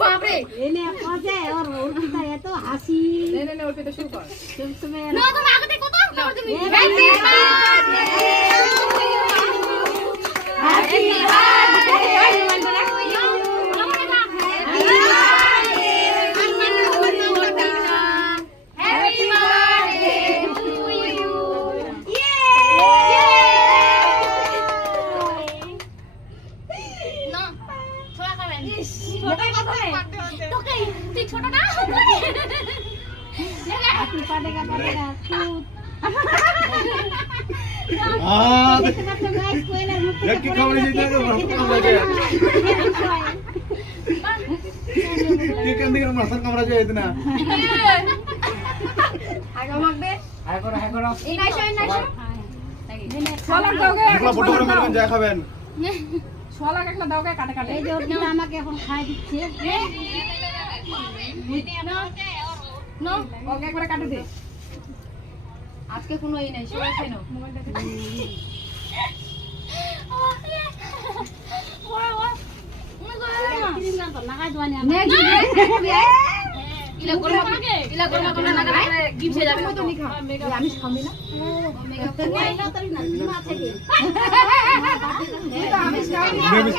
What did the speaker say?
বাপরে এনে কাজে ওর উল্টা এত হাসি নে ওর পেটে শুরু কর তুমি না তুমি আগে কত তারপর তুমি হ্যাপি पादेगा पादेगा देखते गाइस कोयला मुख एक की खबर जीते तो कमरा जाए की कंदी कर मसन कमरा जाए इतना आगे भाग दे हाय करो এই নাইছো ছলাক দাও গে একলা ফটো করে মেরবেন যা খাবেন ছলাক একলা দাও গে কাটে কাটে এই যে ওটা আমাকে এখন খাই দিচ্ছে নো ওকে একবারে কাটে দে আজকে কোনো এই নাই সবাই খাই নাও ইলা গরমা করে না করে গিমছে যাবে তো নি খাও আমি খাবি না মেকআপ করে না তরি না আছে কি আমি